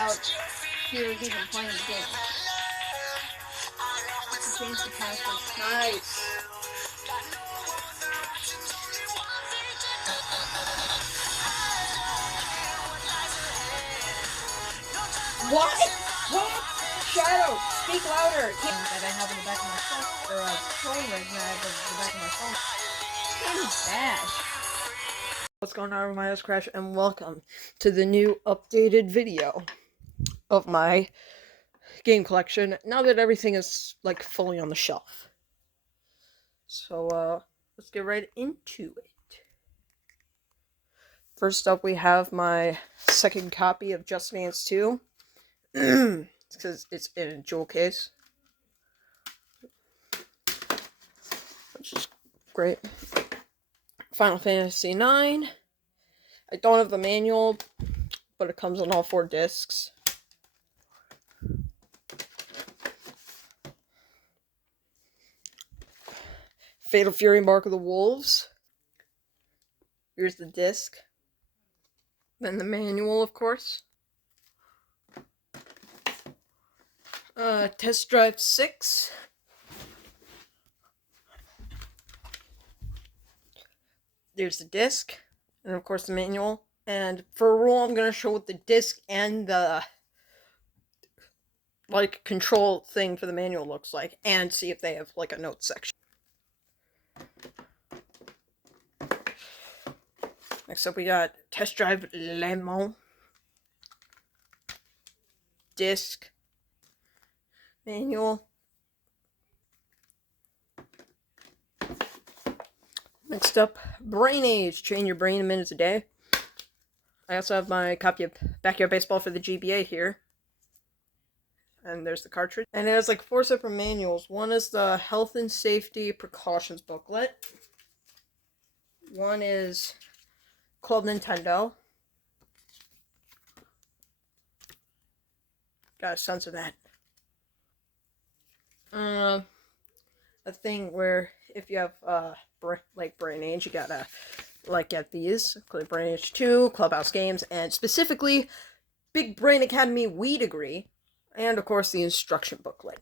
out here even playing the game. Change the password. Nice. What? What? Shadow, speak louder. That I have in the back of my phone, or a program that I have in the back of my phone. It's bad. What's going on, my house Crash, and welcome to the new updated video of my game collection. Now that everything is like fully on the shelf, so let's get right into it. First up, we have my second copy of Just Dance 2. Because it's in a jewel case, which is great. Final Fantasy IX. I don't have the manual, but it comes on all 4 discs. Fatal Fury Mark of the Wolves. Here's the disc. Then the manual, of course. Test Drive 6. There's the disc. And of course the manual. And for a rule, I'm going to show what the disc and the control thing for the manual looks like. And see if they have a notes section. Next up we got Test Drive Le Mans. Disc. Manual. Next up, Brain Age. Train your brain in minutes a day. I also have my copy of Backyard Baseball for the GBA here. And there's the cartridge. And it has 4 separate manuals. One is the Health and Safety Precautions booklet. One is Club Nintendo. Gotta censor that. A thing where if you have Brain Age, you gotta get these. Brain Age 2, Clubhouse Games, and specifically Big Brain Academy Wii Degree, and of course the instruction booklet.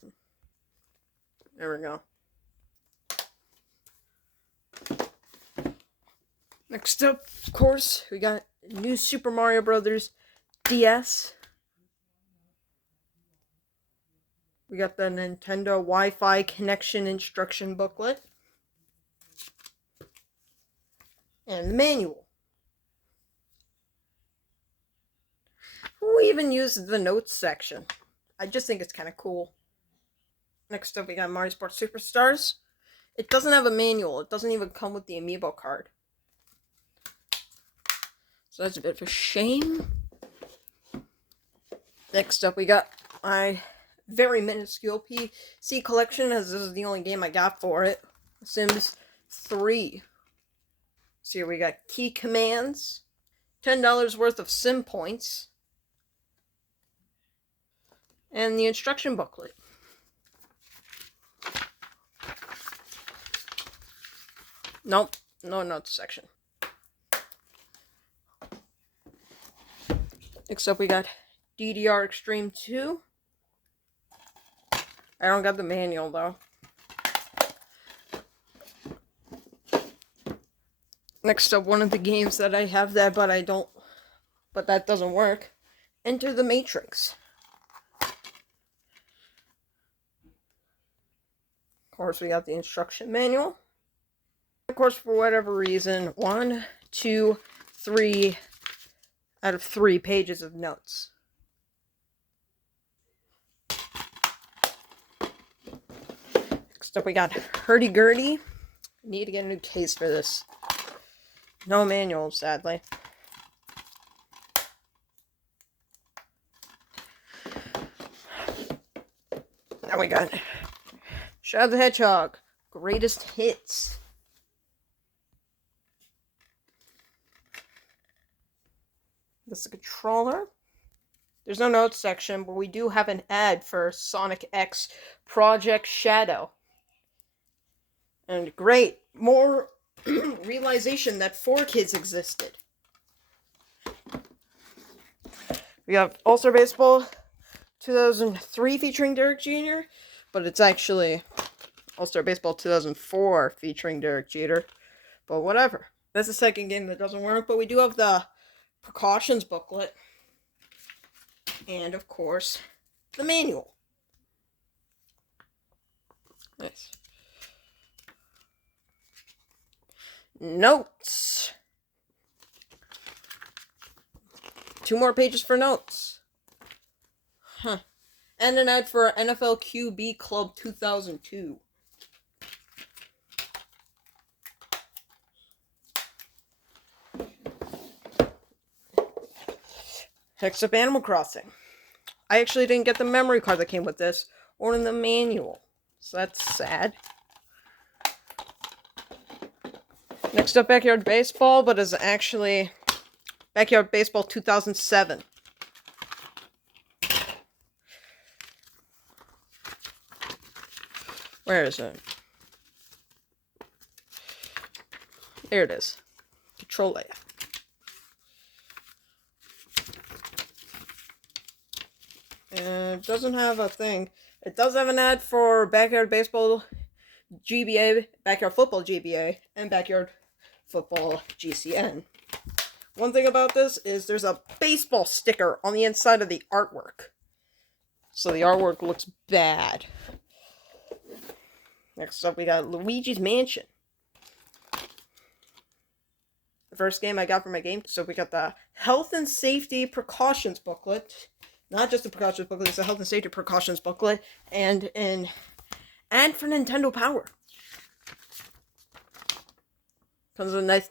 There we go. Next up, of course, we got New Super Mario Bros. DS. We got the Nintendo Wi-Fi connection instruction booklet. And the manual. Who even uses the notes section? I just think it's kind of cool. Next up, we got Mario Sports Superstars. It doesn't have a manual. It doesn't even come with the amiibo card. So that's a bit of a shame. Next up, we got my very minuscule PC collection, as this is the only game I got for it. Sims 3. So here we got key commands, $10 worth of sim points, and the instruction booklet. Nope, no notes section. Next up, we got DDR Extreme 2. I don't got the manual, though. Next up, one of the games that I have that, but that doesn't work. Enter the Matrix. Of course, we got the instruction manual. Of course, for whatever reason, 1, 2, 3 out of 3 pages of notes. Next up, we got Hurdy-Gurdy. Need to get a new case for this. No manual, sadly. Now we got Shadow the Hedgehog, Greatest Hits. This is a controller. There's no notes section, but we do have an ad for Sonic X Project Shadow. And great, more realization that 4Kids existed. We have All-Star Baseball 2003 featuring Derek Jeter, but it's actually All-Star Baseball 2004 featuring Derek Jeter. But whatever. That's the second game that doesn't work, but we do have the precautions booklet. And, of course, the manual. Nice. Notes. 2 more pages for notes. Huh. And an ad for NFL QB Club 2002. Next up, Animal Crossing. I actually didn't get the memory card that came with this, or in the manual. So that's sad. Next up, Backyard Baseball, but is actually Backyard Baseball 2007. Where is it? There it is. Control layout. And it doesn't have a thing. It does have an ad for Backyard Baseball GBA, Backyard Football GBA, and Backyard Football GCN. One thing about this is there's a baseball sticker on the inside of the artwork. So the artwork looks bad. Next up, we got Luigi's Mansion. The first game I got for my game. So we got the Health and Safety Precautions booklet. Not just the precautions booklet, it's a Health and Safety Precautions booklet. And an ad for Nintendo Power. Comes with a nice...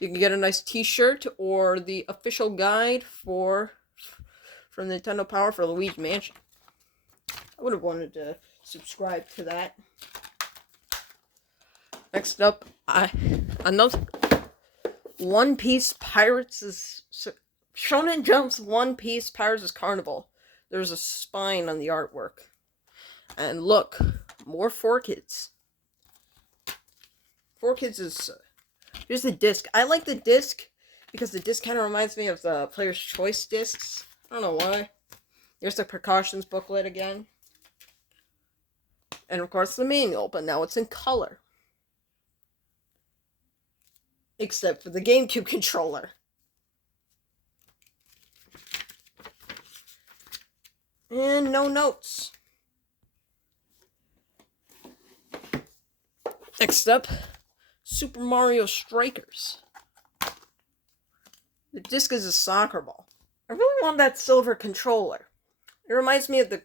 You can get a nice t-shirt or the official guide from Nintendo Power for Luigi's Mansion. I would have wanted to subscribe to that. Next up, another One Piece Pirates is... Shonen Jump's One Piece Pirates' Carnival. There's a spine on the artwork. And look, more 4Kids. 4Kids is... Here's the disc. I like the disc because the disc kind of reminds me of the Player's Choice discs. I don't know why. Here's the precautions booklet again. And of course the manual, but now it's in color. Except for the GameCube controller. And no notes. Next up, Super Mario Strikers. The disc is a soccer ball. I really want that silver controller. It reminds me of the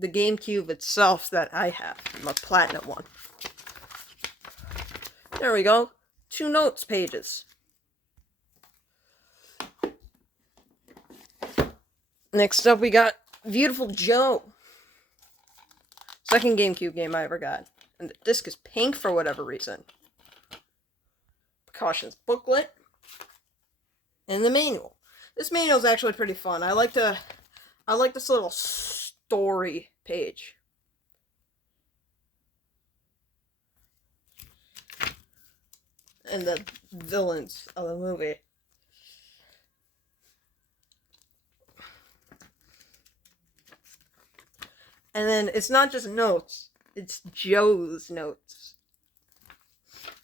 GameCube itself that I have, my platinum one. There we go. 2 notes pages. Next up, we got Beautiful Joe. Second GameCube game I ever got. And the disc is pink for whatever reason. Precautions booklet. And the manual. This manual is actually pretty fun. I like this little story page. And the villains of the movie. And then it's not just notes, it's Joe's notes.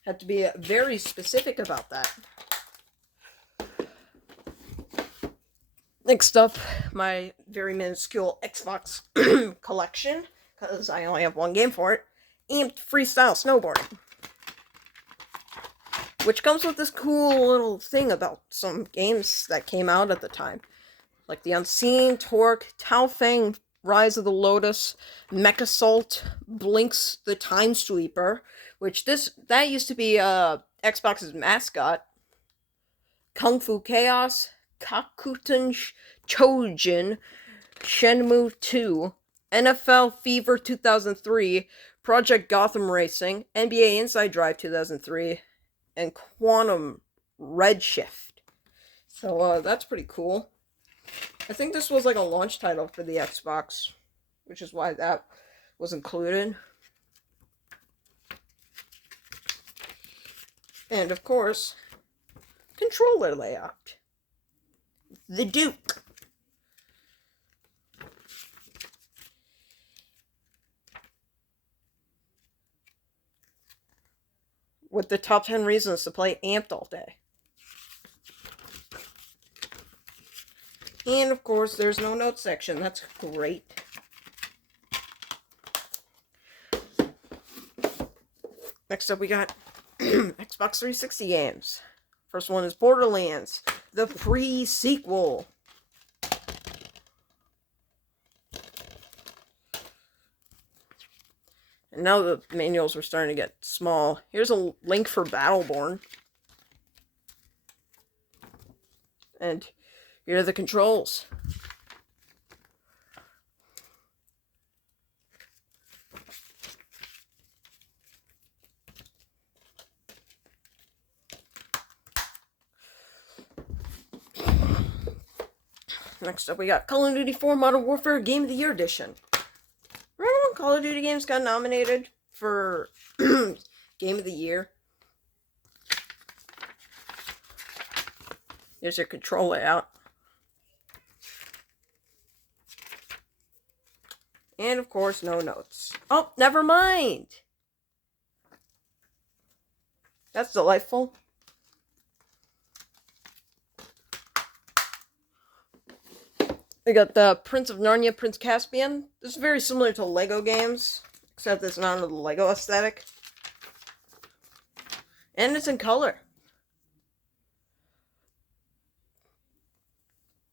Have to be very specific about that. Next up, my very minuscule Xbox collection, because I only have one game for it, Amped Freestyle Snowboarding. Which comes with this cool little thing about some games that came out at the time. Like the Unseen, Torque, Tao Feng, Rise of the Lotus, Mechasalt, Blinks the Time Sweeper, which that used to be Xbox's mascot. Kung Fu Chaos, Kakuten Chojin, Shenmue 2, NFL Fever 2003, Project Gotham Racing, NBA Inside Drive 2003, and Quantum Redshift. So that's pretty cool. I think this was like a launch title for the Xbox, which is why that was included. And of course, controller layout. the Duke. With the top 10 reasons to play Amped all day. And of course, there's no notes section. That's great. Next up, we got Xbox 360 games. First one is Borderlands, the pre-sequel. And now the manuals are starting to get small. Here's a link for Battleborn. And here are the controls. Next up, we got Call of Duty 4 Modern Warfare Game of the Year Edition. Remember when Call of Duty games got nominated for Game of the Year? Here's your control layout. And of course, no notes. Oh, never mind! That's delightful. We got the Prince of Narnia, Prince Caspian. This is very similar to Lego games, except it's not in the Lego aesthetic. And it's in color.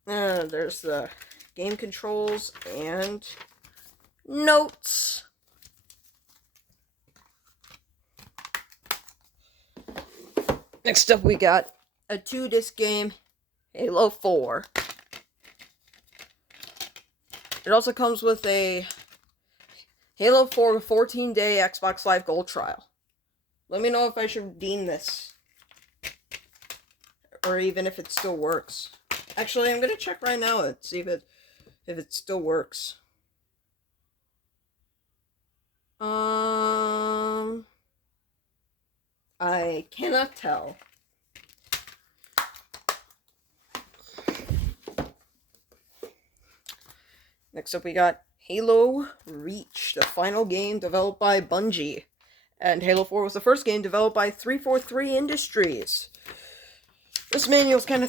There's the game controls and notes. Next up, we got a 2-disc game, Halo 4. It also comes with a Halo 4 14-day Xbox Live Gold trial. Let me know if I should redeem this. Or even if it still works. Actually, I'm going to check right now and see if it still works. I cannot tell. Next up, we got Halo Reach, the final game developed by Bungie. And Halo 4 was the first game developed by 343 Industries. This manual is kind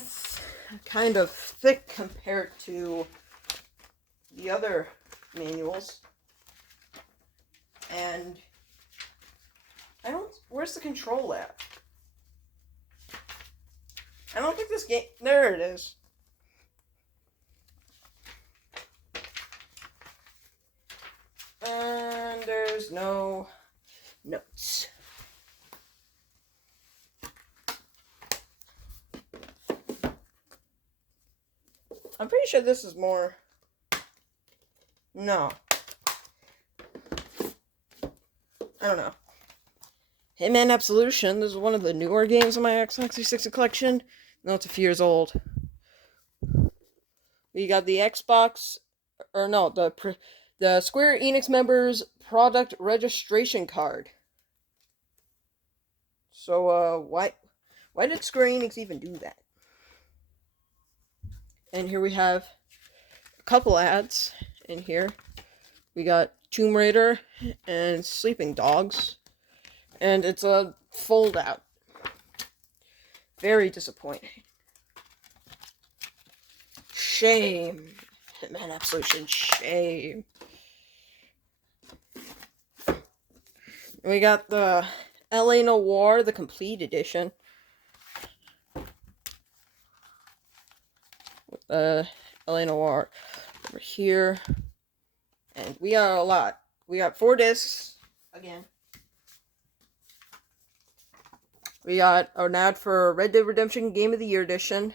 of thick compared to the other manuals. And where's the control at? I don't think this game, there it is. And there's no notes. I'm pretty sure this is more. No. I don't know. Hitman Absolution. This is one of the newer games in my Xbox 360 collection. No, it's a few years old. We got the Xbox, or no, the Square Enix members product registration card. So, why did Square Enix even do that? And here we have a couple ads in here. We got Tomb Raider and Sleeping Dogs. And it's a fold out. Very disappointing. Shame. Hitman Absolution, shame. We got the LA Noire, the complete edition. With the LA Noire over here. And we got a lot. We got 4 discs, again. We got an ad for Red Dead Redemption Game of the Year Edition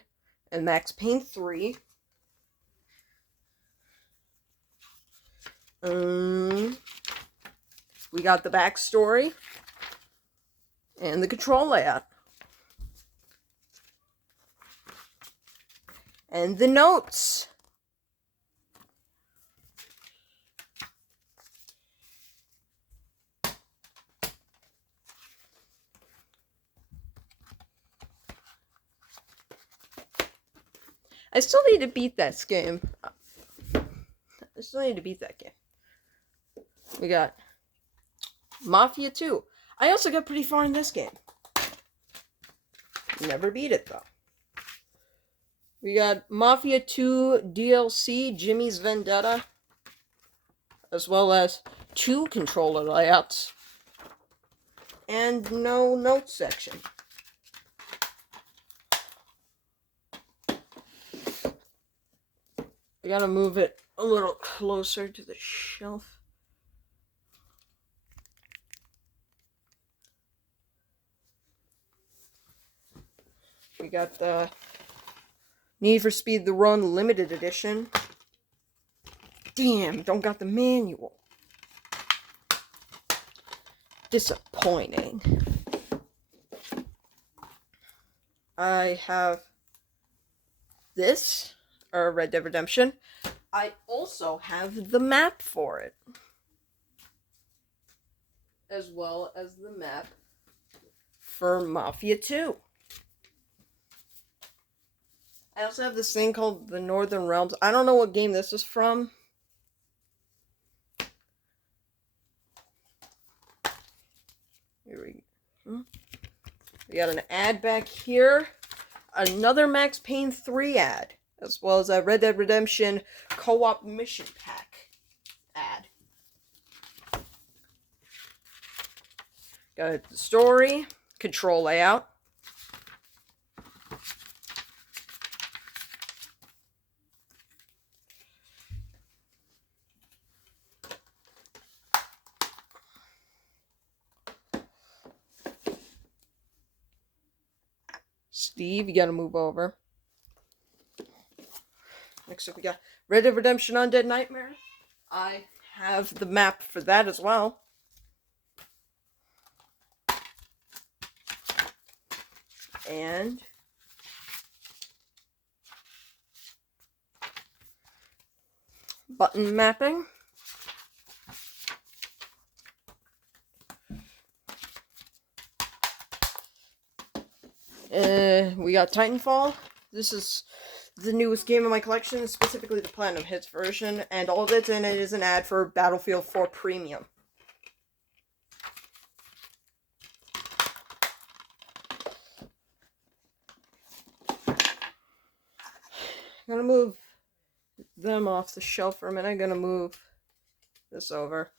and Max Payne 3. We got the backstory and the control layout. And the notes. I still need to beat that game. We got Mafia 2. I also got pretty far in this game. Never beat it, though. We got Mafia 2 DLC, Jimmy's Vendetta, as well as 2 controller layouts, and no notes section. I gotta move it a little closer to the shelf. We got the Need for Speed The Run Limited Edition. Damn, don't got the manual. Disappointing. I have this, or Red Dead Redemption. I also have the map for it, as well as the map for Mafia 2. I also have this thing called the Northern Realms. I don't know what game this is from. Here we go. We got an ad back here. Another Max Payne 3 ad. As well as a Red Dead Redemption co-op mission pack ad. Got the story. Control layout. Steve, you gotta move over. Next up, we got Red Dead Redemption Undead Nightmare. I have the map for that as well. And button mapping. We got Titanfall. This is the newest game in my collection, specifically the Platinum Hits version, and all that's in it is an ad for Battlefield 4 Premium. I'm gonna move them off the shelf for a minute. I'm gonna move this over.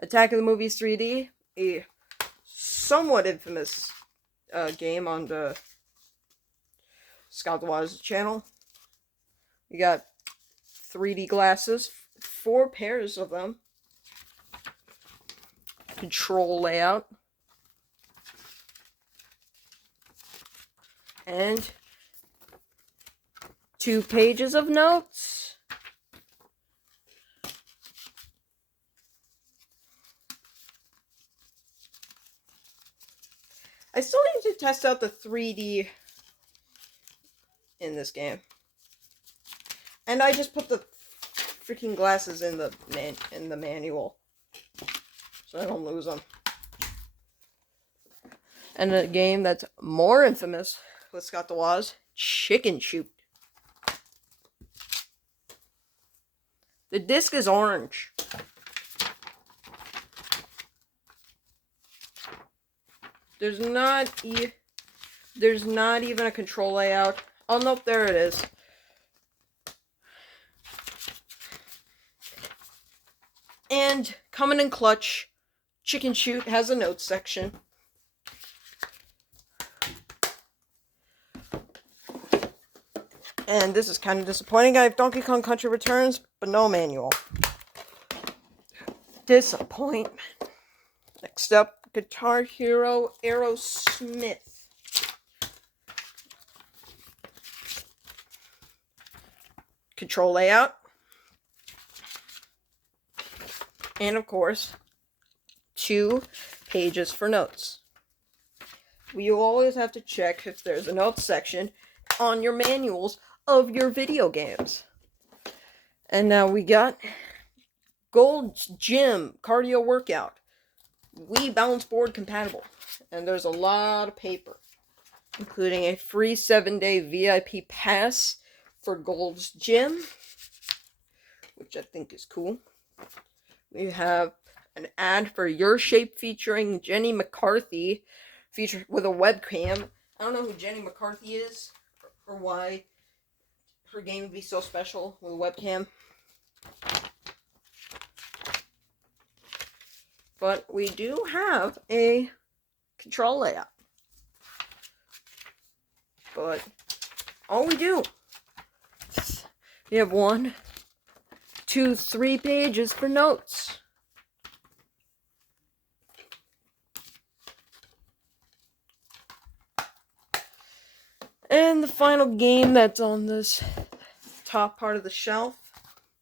Attack of the Movies 3D, a somewhat infamous game on the Scott Waz channel. We got 3D glasses, 4 pairs of them. Control layout. And 2 pages of notes. I still need to test out the 3D in this game. And I just put the freaking glasses in the manual, so I don't lose them. And a game that's more infamous with Scott Waz, Chicken Shoot. The disc is orange. There's not even a control layout. Oh, nope, there it is. And coming in clutch, Chicken Shoot has a notes section. And this is kind of disappointing. I have Donkey Kong Country Returns, but no manual. Disappointment. Next up, Guitar Hero Aerosmith. Control layout. And of course, 2 pages for notes. You always have to check if there's a notes section on your manuals of your video games. And now we got Gold's Gym Cardio Workout. Wii Balance Board compatible. And there's a lot of paper. including a free 7-day VIP pass for Gold's Gym, which I think is cool. We have an ad for Your Shape featuring Jenny McCarthy, featured with a webcam. I don't know who Jenny McCarthy is, or why her game would be so special with a webcam. But we do have a control layout. But all we do, we have 1, 2, 3 pages for notes. And the final game that's on this top part of the shelf,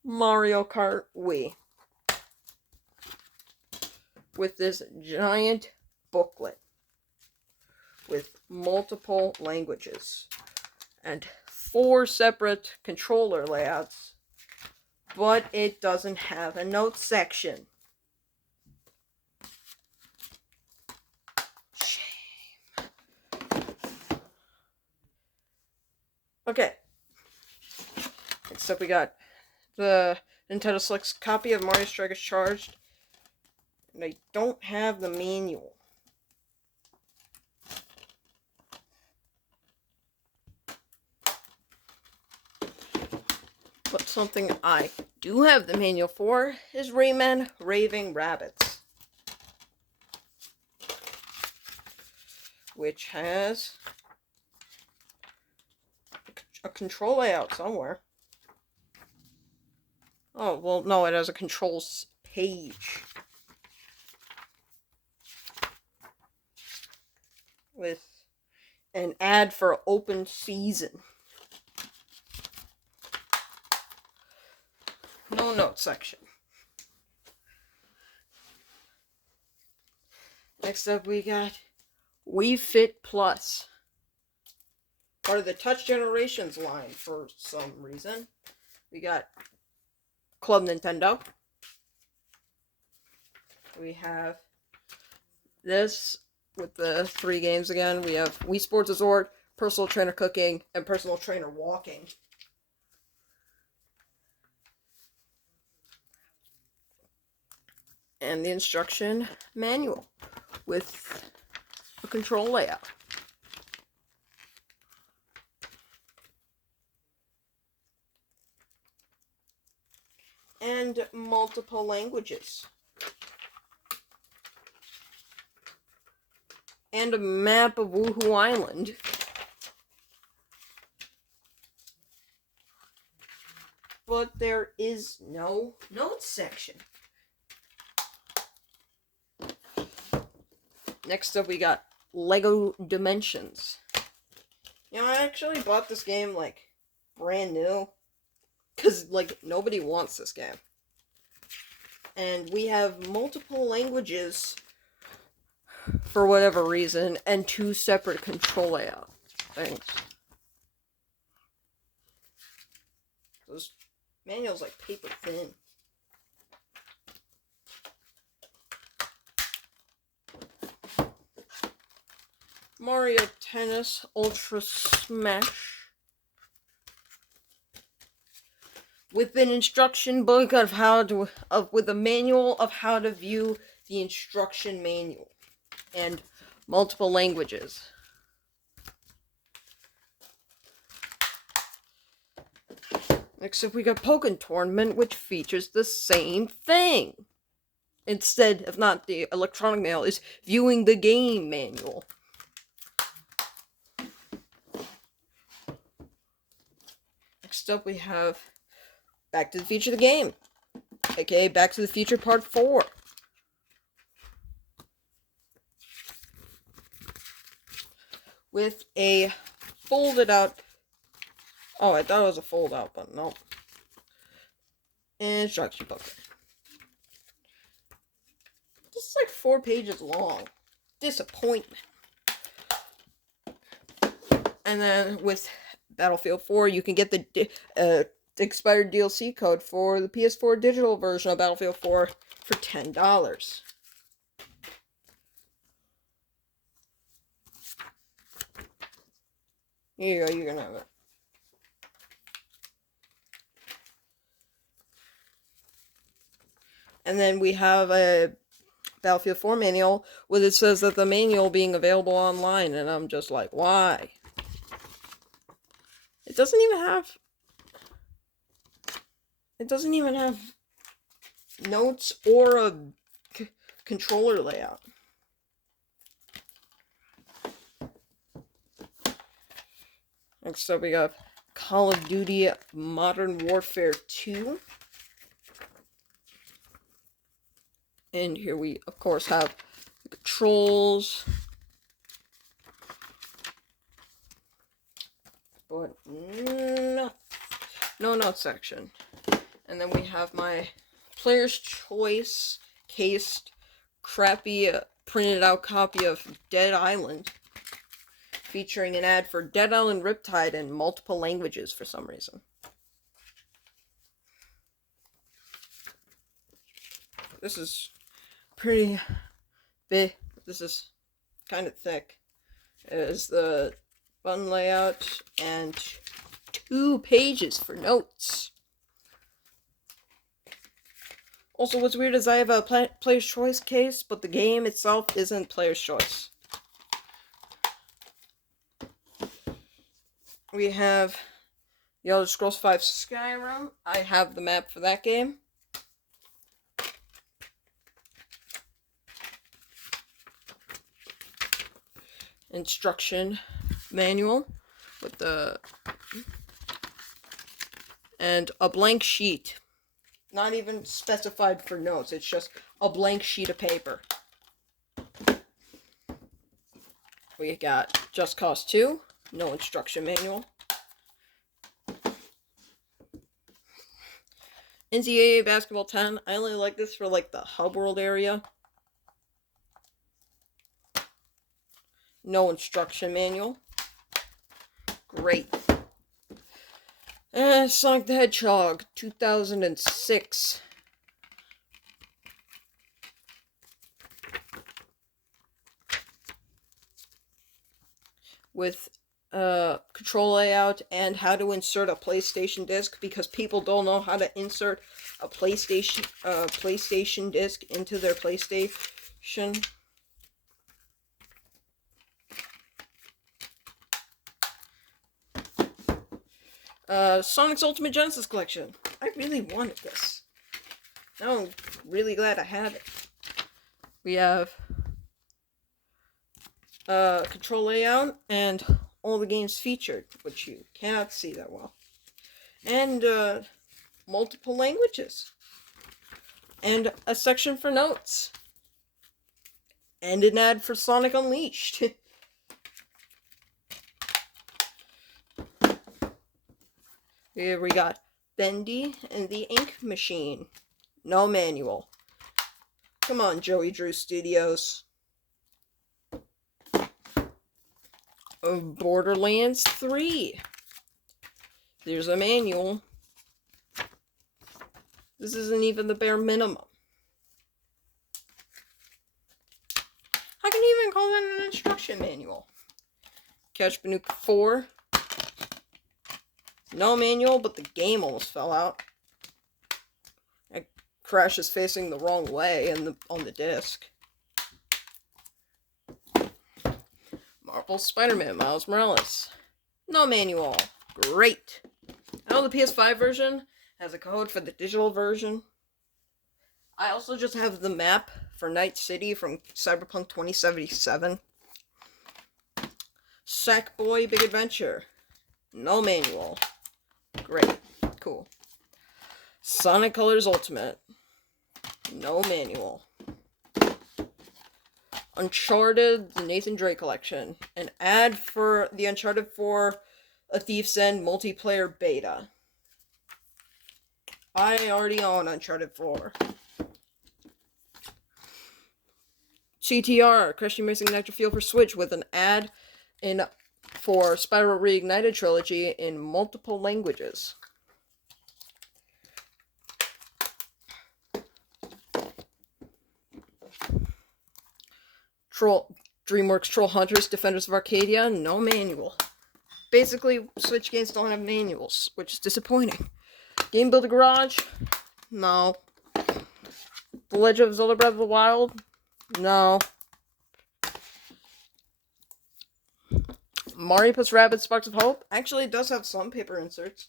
Mario Kart Wii. With this giant booklet with multiple languages and 4 separate controller layouts, but it doesn't have a notes section. Shame. Okay. Next up we got the Nintendo Select's copy of Mario Strikers Charged. And I don't have the manual. But something I do have the manual for is Rayman Raving Rabbids, which has a control layout somewhere. Oh, well, no, it has a controls page with an ad for open season. No note section. Next up we got Wii Fit Plus. Part of the Touch Generations line for some reason. We got Club Nintendo. We have this with the 3 games again. We have Wii Sports Resort, Personal Trainer Cooking, and Personal Trainer Walking. And the instruction manual with a control layout. And multiple languages. And a map of Woohoo Island. But there is no notes section. Next up we got Lego Dimensions. You know, I actually bought this game, like, brand new. Because, like, nobody wants this game. And we have multiple languages for whatever reason, and 2 separate control layout things. Those manuals like paper thin. Mario Tennis Ultra Smash. With an instruction book of how to, with a manual of how to view the instruction manual. And multiple languages. Next up we got Pokken Tournament, which features the same thing. Instead of not the electronic manual, is viewing the game manual. Next up we have Back to the Future the Game, aka Back to the Future Part 4. With a folded out, oh, I thought it was a fold out, but no. Instruction booklet. This is like 4 pages long. Disappointment. And then with Battlefield 4, you can get the expired DLC code for the PS4 digital version of Battlefield 4 for $10. Here you go, you can have it. And then we have a Battlefield 4 manual, where it says that the manual being available online, and I'm just like, why? It doesn't even have notes or a controller layout. Next up we got Call of Duty Modern Warfare 2. And here we, of course, have the controls. But no note section. And then we have my Player's Choice cased, crappy, printed out copy of Dead Island, featuring an ad for Dead Island Riptide in multiple languages for some reason. This is pretty big. This is kind of thick. Is the button layout and 2 pages for notes. Also, what's weird is I have a Player's Choice case, but the game itself isn't Player's Choice. We have The Elder Scrolls V Skyrim. I have the map for that game. Instruction manual with and a blank sheet. Not even specified for notes, it's just a blank sheet of paper. We got Just Cause 2, no instruction manual. NCAA Basketball 10, I only like this for like the hub world area. No instruction manual. Great. Sonic the Hedgehog 2006. With control layout and how to insert a PlayStation disc, because people don't know how to insert a PlayStation disc into their PlayStation. Sonic's Ultimate Genesis Collection. I really wanted this. Now I'm really glad I have it. We have control layout and all the games featured, which you cannot see that well. And multiple languages. And a section for notes. And an ad for Sonic Unleashed. Here we got Bendy and the Ink Machine. No manual. Come on, Joey Drew Studios. Borderlands 3. There's a manual. This isn't even the bare minimum. How can you even call that an instruction manual? Catch Banuka 4. No manual, but the game almost fell out. Crash is facing the wrong way on the disc. Marvel Spider-Man Miles Morales. No manual. Great. I know the PS5 version has a code for the digital version. I also just have the map for Night City from Cyberpunk 2077. Sackboy Big Adventure. No manual. Great. Cool. Sonic Colors Ultimate. No manual. Uncharted, the Nathan Drake Collection. An ad for the Uncharted 4 A Thief's End multiplayer beta. I already own Uncharted 4. CTR, Crash Team Racing Nitro Fuel for Switch, with an ad for Spyro Reignited Trilogy in multiple languages. DreamWorks Troll Hunters Defenders of Arcadia, no manual. basically, Switch games don't have manuals, which is disappointing. Game Builder Garage? No. The Legend of Zelda Breath of the Wild? No. Mario plus Rabbids Sparks of Hope? Actually, it does have some paper inserts.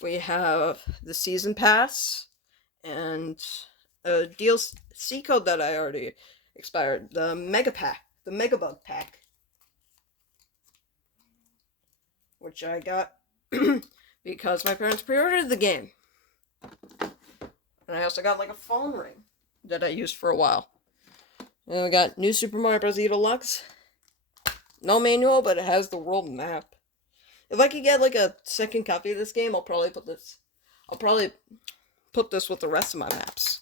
We have the Season Pass and a DLC code that I already expired. The Mega Pack. The Mega Bug Pack. Which I got because my parents pre-ordered the game. And I also got like a phone ring that I used for a while. And we got New Super Mario Bros. U Deluxe. No manual, but it has the world map. If I could get like a second copy of this game, I'll probably put this with the rest of my maps.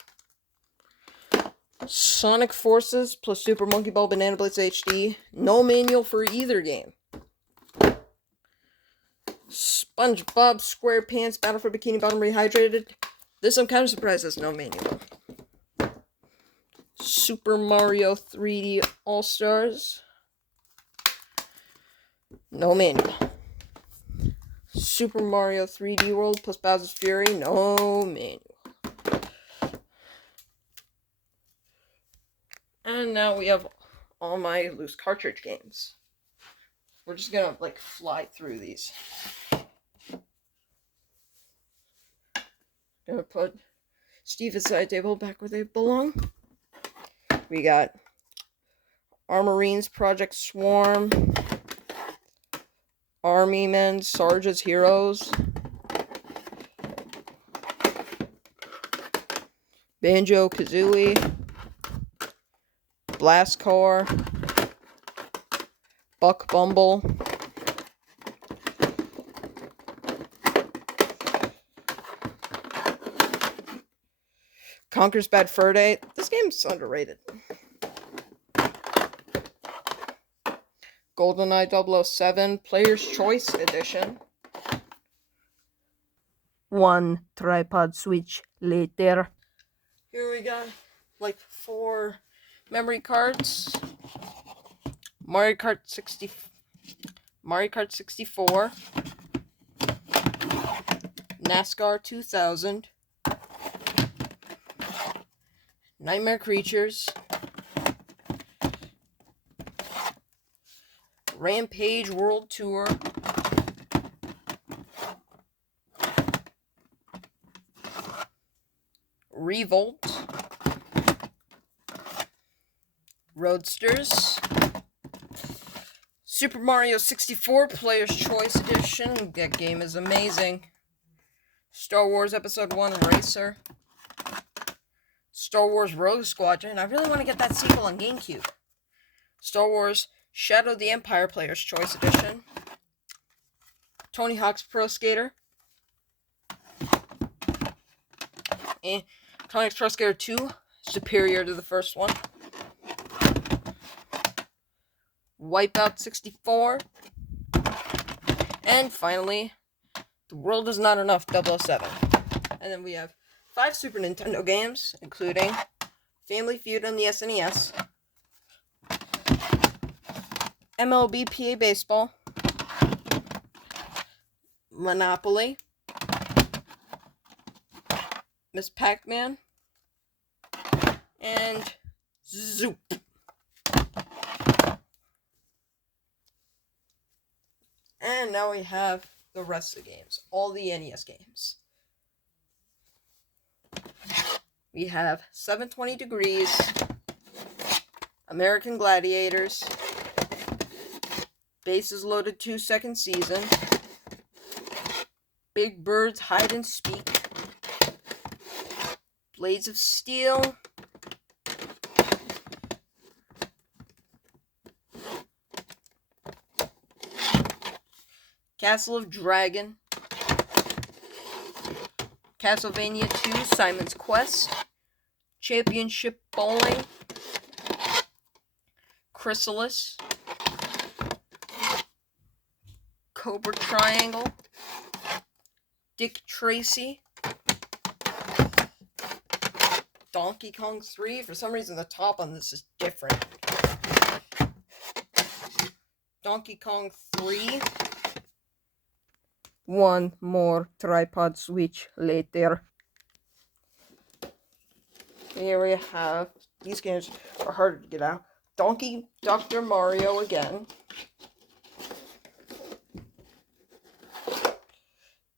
Sonic Forces plus Super Monkey Ball Banana Blitz HD. No manual for either game. SpongeBob SquarePants Battle for Bikini Bottom Rehydrated. This I'm kind of surprised there's no manual. Super Mario 3D All-Stars. No manual. Super Mario 3D World plus Bowser's Fury. No manual. And now we have all my loose cartridge games. We're just gonna like fly through these. Gonna put Steve's side table back where they belong. We got Armorines Project Swarm, Army Men, Sarge's Heroes, Banjo Kazooie, Blast Core, Buck Bumble, Conker's Bad Fur Day. This game's underrated. GoldenEye 007 Player's Choice Edition. One tripod switch later. Here we got like 4 memory cards. Mario Kart 64. NASCAR 2000. Nightmare Creatures. Rampage World Tour. Revolt. Roadsters. Super Mario 64 Player's Choice Edition. That game is amazing. Star Wars Episode 1 Racer. Star Wars Rogue Squadron. I really want to get that sequel on GameCube. Star Wars Shadow of the Empire Player's Choice Edition. Tony Hawk's Pro Skater. And Tony Hawk's Pro Skater 2. Superior to the first one. Wipeout 64. And finally, The World Is Not Enough 007. And then we have 5 Super Nintendo games, including Family Feud on the SNES, MLB PA Baseball, Monopoly, Miss Pac-Man, and Zoop. And now we have the rest of the games, all the NES games. We have 720 Degrees, American Gladiators, Bases Loaded 2 Second Season, Big Bird's Hide and Speak, Blades of Steel, Castle of Dragon, Castlevania 2 Simon's Quest, Championship Bowling, Chrysalis, Cobra Triangle, Dick Tracy, Donkey Kong 3. For some reason the top on this is different. Donkey Kong 3. One more tripod switch later. Here we have, these games are harder to get out. Donkey Dr. Mario again.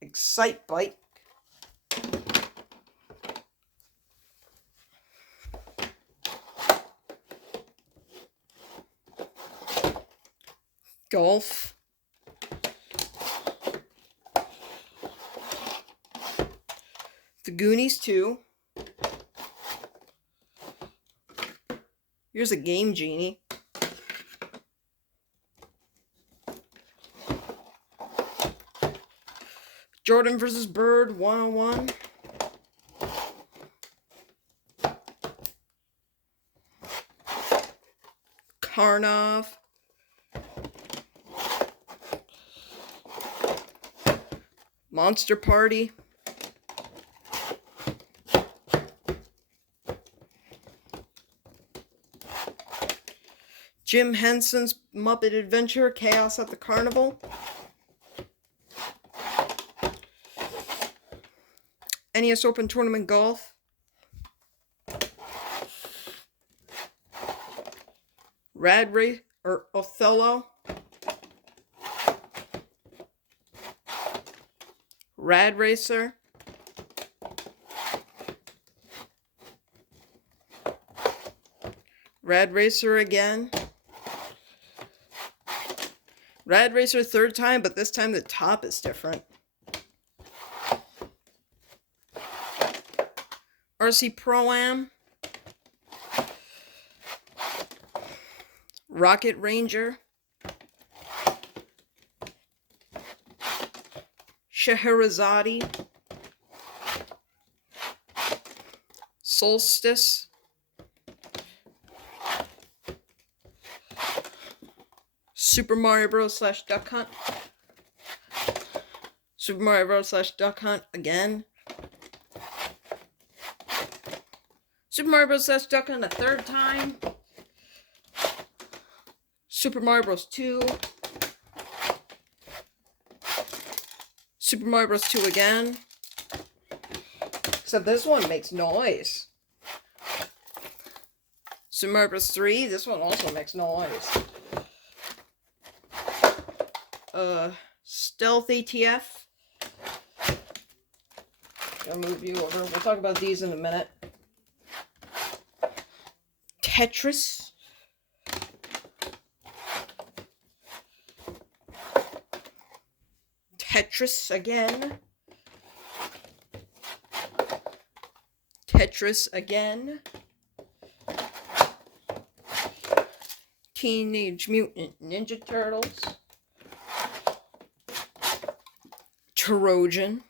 Excite Bike. Golf. The Goonies 2. Here's a Game Genie. Jordan vs. Bird 101. Karnov. Monster Party. Jim Henson's Muppet Adventure, Chaos at the Carnival. NES Open Tournament Golf. Rad Race, or Othello. Rad Racer. Rad Racer again. Rad Racer third time, but this time the top is different. RC Pro-Am. Rocket Ranger. Scheherazade. Solstice. Super Mario Bros. / Duck Hunt. Super Mario Bros. / Duck Hunt again. Super Mario Bros. / Duck Hunt a third time. Super Mario Bros. 2. Super Mario Bros. 2 again. Except this one makes noise. Super Mario Bros. 3, this one also makes noise. Stealth ATF. I'll move you over. We'll talk about these in a minute. Tetris. Tetris again. Tetris again. Teenage Mutant Ninja Turtles. Trojan.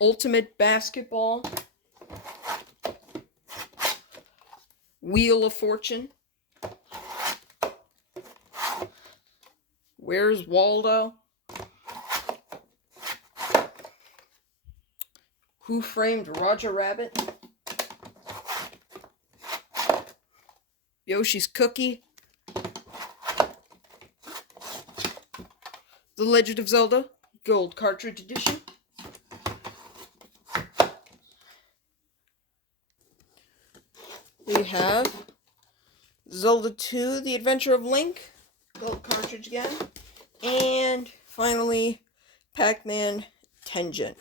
Ultimate Basketball. Wheel of Fortune. Where's Waldo? Who Framed Roger Rabbit? Yoshi's Cookie. The Legend of Zelda Gold Cartridge Edition. We have Zelda 2, The Adventure of Link, Gold Cartridge again. And finally, Pac-Man Tengen.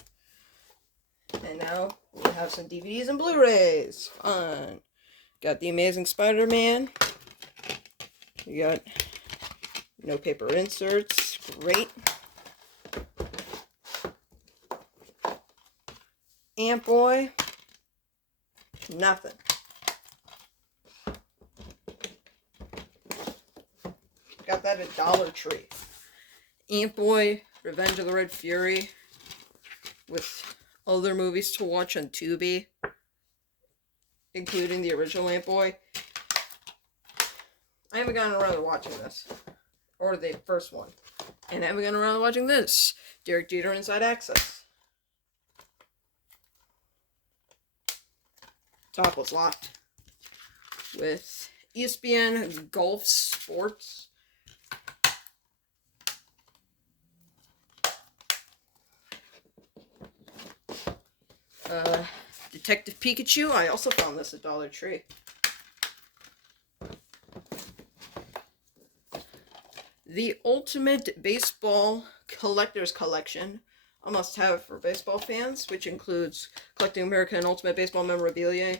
And now we have some DVDs and Blu-rays. Fun. Got The Amazing Spider-Man. We got no paper inserts. Great. Ant Boy. Nothing. Got that at Dollar Tree. Ant Boy, Revenge of the Red Fury, with other movies to watch on Tubi, including the original Ant Boy. I haven't gotten around to watching this, or the first one, and I haven't gotten around to watching this, Derek Jeter Inside Access. Top was locked with ESPN Golf Sports. Detective Pikachu. I also found this at Dollar Tree. The Ultimate Baseball Collector's Collection. A must-have for baseball fans, which includes collecting American Ultimate Baseball memorabilia.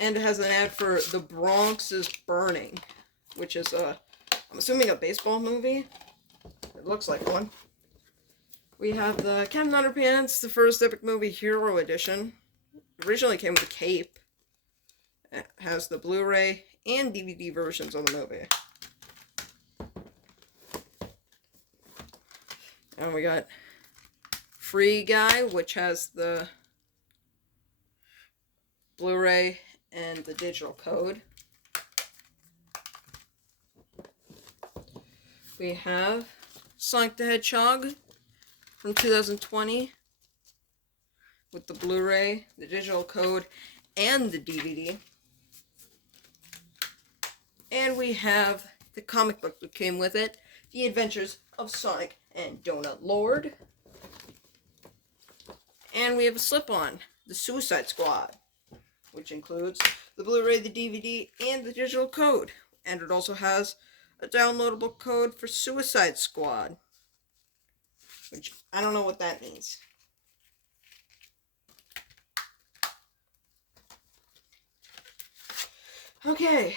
And it has an ad for The Bronx is Burning, which is I'm assuming a baseball movie. It looks like one. We have the Captain Underpants, the first epic movie Hero Edition. Originally came with a cape. It has the Blu-ray and DVD versions of the movie. And we got Free Guy, which has the Blu-ray and the digital code. We have Sonic the Hedgehog from 2020 with the Blu-ray, the digital code, and the DVD. And we have the comic book that came with it, The Adventures of Sonic and Donut Lord. And we have a slip-on, The Suicide Squad, which includes the Blu-ray, the DVD, and the digital code. And it also has a downloadable code for Suicide Squad, which I don't know what that means. Okay,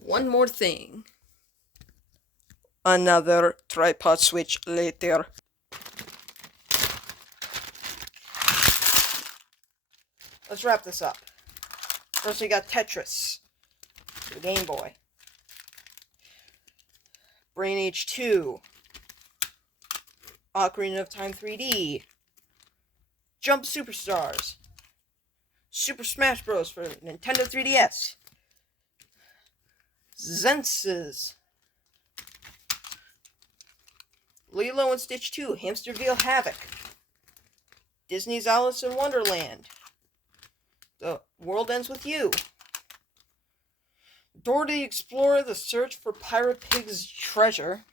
one more thing. Another tripod switch later. Let's wrap this up. First we got Tetris, the Game Boy. Brain Age 2. Ocarina of Time 3D. Jump Superstars. Super Smash Bros. For Nintendo 3DS. Zenses. Lilo and Stitch 2, Hamsterville Havoc. Disney's Alice in Wonderland. The World Ends With You. Dora the Explorer, The Search for Pirate Pig's Treasure.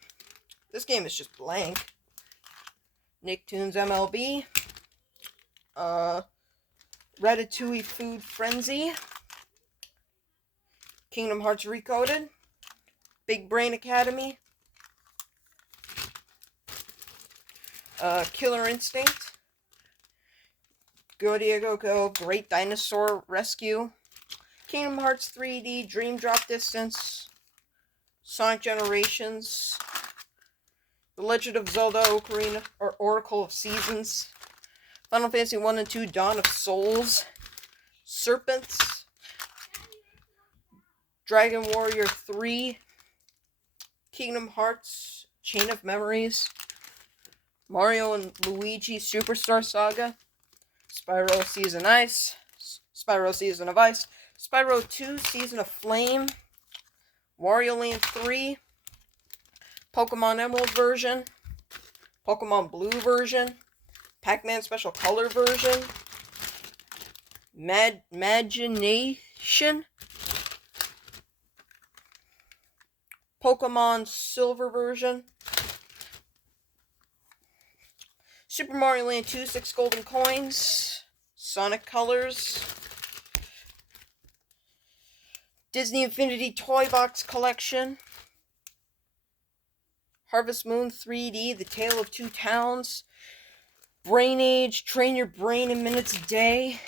This game is just blank. Nicktoons MLB. Ratatouille Food Frenzy. Kingdom Hearts Recoded. Big Brain Academy. Killer Instinct. Go Diego Go, Great Dinosaur Rescue. Kingdom Hearts 3D, Dream Drop Distance. Sonic Generations. The Legend of Zelda Ocarina, or Oracle of Seasons. Final Fantasy 1 and 2, Dawn of Souls. Serpents. Dragon Warrior 3. Kingdom Hearts, Chain of Memories. Mario and Luigi Superstar Saga. Spyro Season Ice. Spyro Season of Ice. Spyro 2 Season of Flame. Wario Land 3. Pokemon Emerald version. Pokemon Blue version. Pac-Man Special Color version. Imagination. Pokemon Silver version. Super Mario Land 2, 6 Golden Coins. Sonic Colors. Disney Infinity Toy Box Collection. Harvest Moon 3D, The Tale of Two Towns. Brain Age, Train Your Brain in Minutes a Day.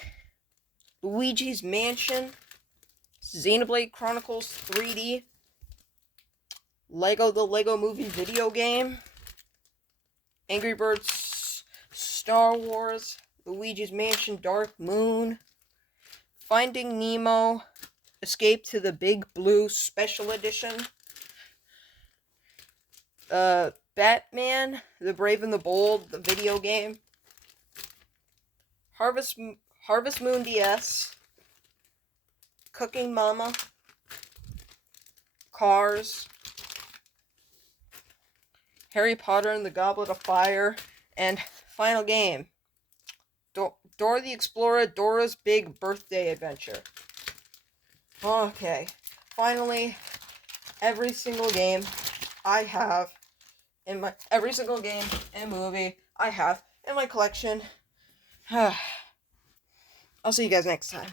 Luigi's Mansion. Xenoblade Chronicles 3D. Lego the Lego Movie video game. Angry Birds Star Wars. Luigi's Mansion Dark Moon. Finding Nemo. Escape to the Big Blue Special Edition. Batman, The Brave and the Bold, the video game. Harvest Moon DS. Cooking Mama. Cars. Harry Potter and the Goblet of Fire. And final game. Dora the Explorer, Dora's Big Birthday Adventure. Okay. finally, every single game I have in my, every single game and movie I have in my collection. I'll see you guys next time.